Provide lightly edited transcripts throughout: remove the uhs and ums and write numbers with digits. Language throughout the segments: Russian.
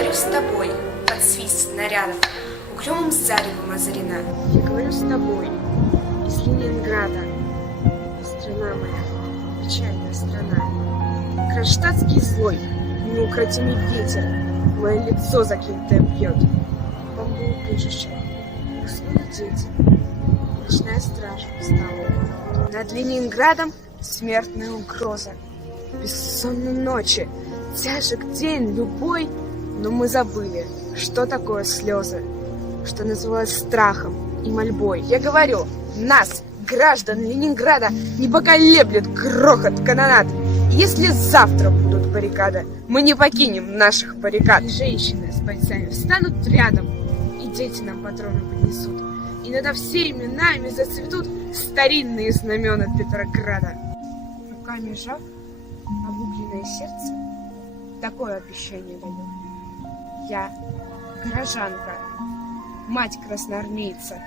говорю с тобой под свист снарядов, угрюмым заревом озарена. Я говорю с тобой из Ленинграда, страна моя, печальная страна. Кронштадтский злой, неукротимый ветер мое лицо закинутое бьет. Бомбоубежище, уснули дети, ночная стража встала. Над Ленинградом смертная угроза. Бессонные ночи, тяжек день любой, но мы забыли, что такое слезы, что называлось страхом и мольбой. Я говорю, нас, граждан Ленинграда, не поколеблет грохот канонад. И если завтра будут баррикады, мы не покинем наших баррикад. И женщины с бойцами встанут рядом, и дети нам патроны поднесут. И над всеми нами зацветут старинные знамена Петрограда. Руками сжав обугленное сердце, такое обещание даю. Я горожанка, мать красноармейца,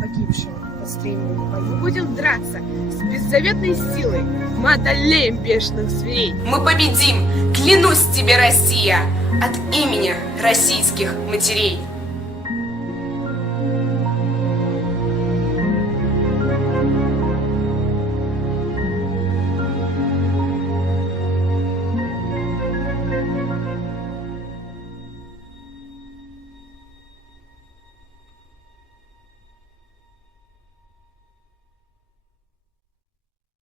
погибшая в расстрельном бою. Мы будем драться с беззаветной силой, мы одолеем бешеных зверей. Мы победим, клянусь тебе, Россия, от имени российских матерей.